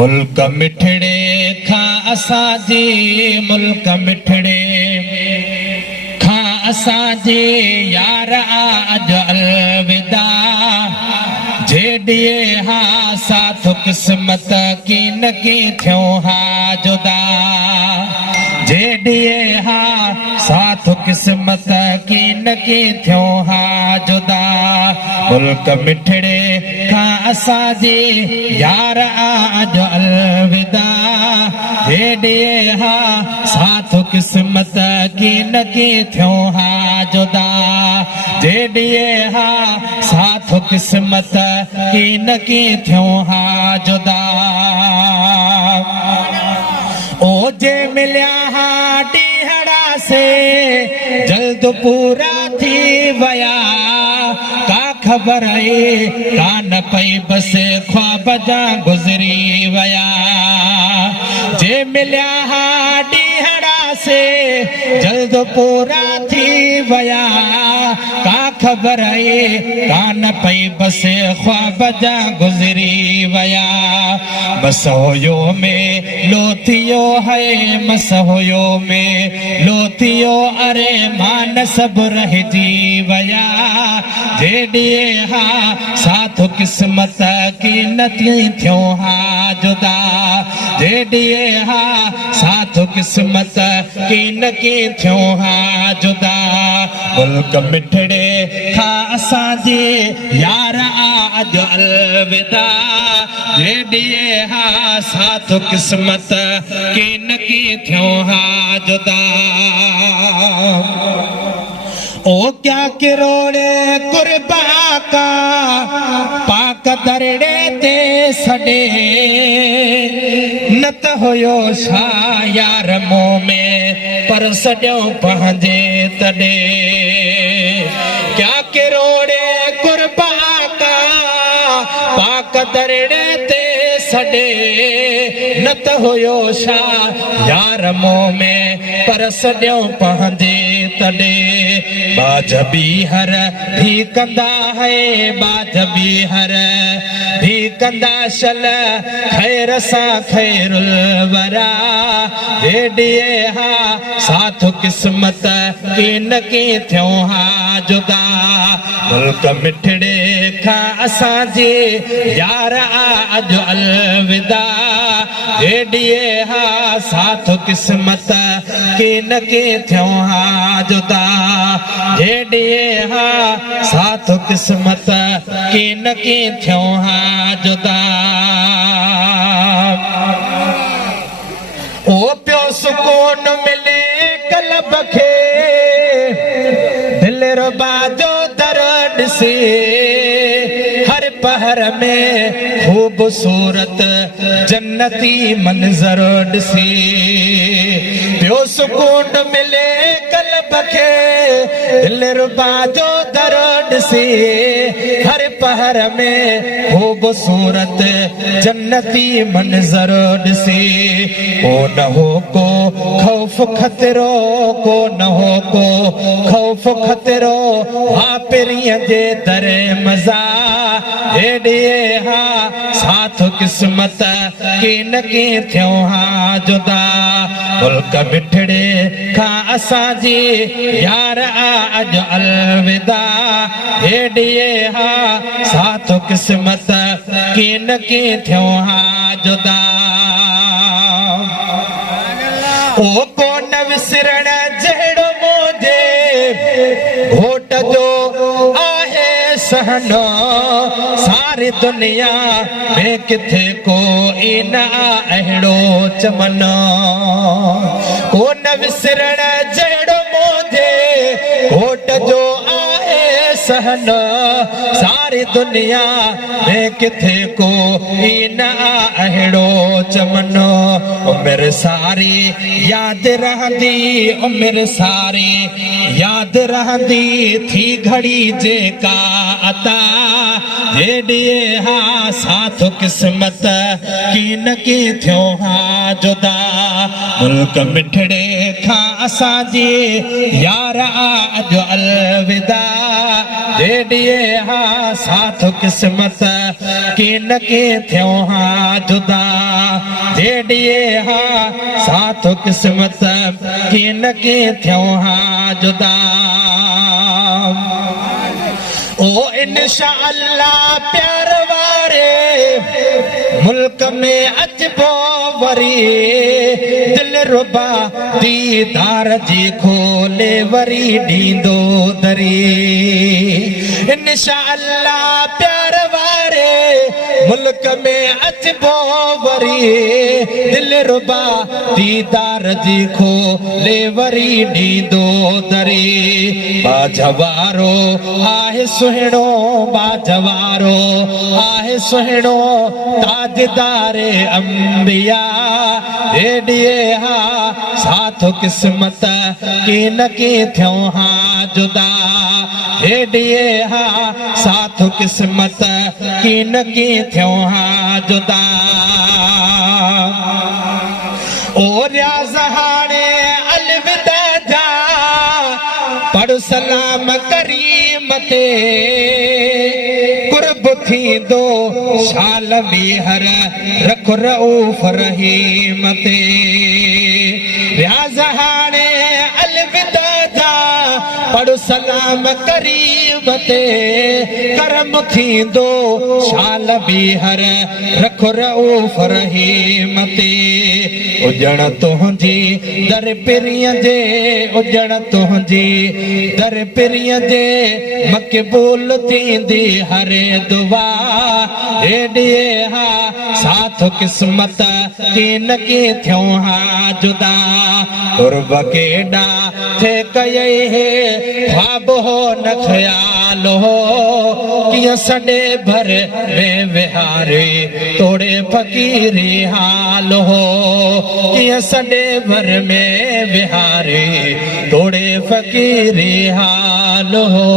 मुल्क मिठड़े खां असांजे मुल्क मिठड़े खां असांजे यार अज अलविदा जेॾिए हा साथ किस्मत की न की थियो हा जुदा जेॾिए हा साथ किस्मत की न की थियो हा जुदा मुल्क मिठड़े खां असांजे यार अज अलविदा जेॾिए हा साथ किस्मत की न की थियो हा जुदा जेॾिए हा साथ किस्मत की न की थियो हा जुदा ओ जे मिलिया हा ॾींहड़ा से जल्द पूरा थी वया का ख़बर आहे कान पई बस ख्वाब जा गुज़री वया जे मिलिया हा ॾींहड़ा से जल्द पूरा थी वया का ख़बर आहे कान पई बस ख्वाब जा गुज़री वया बस हुयो में लोथियो है मस हुयो में लोथियो अरे मान सब रहिजी वया जेॾिए हा साथ किस्मत की न थियो हा जुदा जेॾिए हा साथ किस्मत की न की थियो हा जुदा मुल्क मिठड़े खां असांजे यार अज अलविदा जेॾिए हा साथ किस्मत की न की थियो हा जुदा ओ क्या किरोड़े कुर्बा का पाक दरड़े ते सॾे न त हुयो छा यार मुंहुं में पर सॼो पंहिंजे तॾे क्या किरोड़े कुर्बा का पाक दरड़े ते सॾे न त हुयो छा यार मुंहुं में पर सॼो पंहिंजे तॾे बाज भी हर भी कंदा है बाज भी हर भी कंदा शल खैर सा खैरुल वरा जेॾिए हा साथ किस्मत की न की थियो हा जुदा मुल्क मिठड़े खां असांजे यार अज अलविदा जेॾिए हा साथ किस्मत की न की थियो हा जुदा जेॾिए हा साथ किस्मत की न की थियो हा जुदा ओ पियो सुकून मिले कलब खे दिल रुबा जो दर ॾिसे हर पहर में खूबसूरत जन्नती मंज़र ॾिसे पियो सुकून मिले कलब खे दिल रुबा जो दर ॾिसे हर पहर में खूबसूरत जन्नती मंज़र ॾिसे को न हो को खौफ खतरो को न हो को खौफ खतरो हा पिरीअ जे दरे मज़ा जेॾिए हा साथ किस्मत की न की थियो हा जुदा मुल्क मिठड़े खां असांजी यार अज अलविदा जेॾिए हा साथ किस्मत की न की थियो हा जुदा ओ कोन विसरण जहिड़ो मुंहिंजे घोट जो आहे सहनो सारी दुनिया में किथे कोई न अहिड़ो चमनो कोन विसरण जहिड़ो मुंहिंजे घोट जो आहे सहनो सारी दुनिया में किथे कोई न अहिड़ो चमनो उमिरि सारी यादि रहंदी उमिरि सारी यादि रहंदी थी घड़ी जेका अता जेॾिए हा साथ किस्मत की न की थियो हा जुदा मुल्क मिठड़े खां असांजी यार अज अलविदा जेॾिए हा साथ किस्मत की न के थियो हाँ जुदा जेड़िए हाँ साथ किस्मत की न के थियो हाँ जुदा ओ इंशाअल्लाह प्यार वारे मुल्क में अचबो वरी दिल रुबा दीदार जी खोले वरी डींदो दरी इंशाअल्लाह प्यार वारे मुल्क में अचबो वरी दिल रुबा दीदार जी खोले वरी डींदो दरी बाजवारो आहे सुहिणो बाजवारो आहे सुहिणो ताजदारे अंबिया हेडिए हा साथ किस्मत की न की थियो हा जुदा हेडिए हा साथ किस्मत की न की थियो हा जुदा ओ रियाज़ हाणे अलविदा जा पढ़ सलाम करीम ते कुर्ब थींदो शाल मीहर रख रऊफ़ रहीम ते रियाज़ हाणे अलविदा जा पढ़ सलाम करीम ते करम थींदो शाल मीहर रख रऊफ़ रहीम ते उजण तुंहिंजी दर पिरीअ जे उजण तुंहिंजी दर पिरीअ जे मक़बूल थींदी हर दुआ हेॾिए हा साथ किस्मत की न की थियो हा जुदा कुर्ब केॾा थे कयई हे ख्वाब हो न ख़्याल हो कीअं सॾे भर में विहारे तोड़े फ़क़ीरी हाल हो कीअं सॾे भर में विहारे तोड़े फ़क़ीरी हाल हो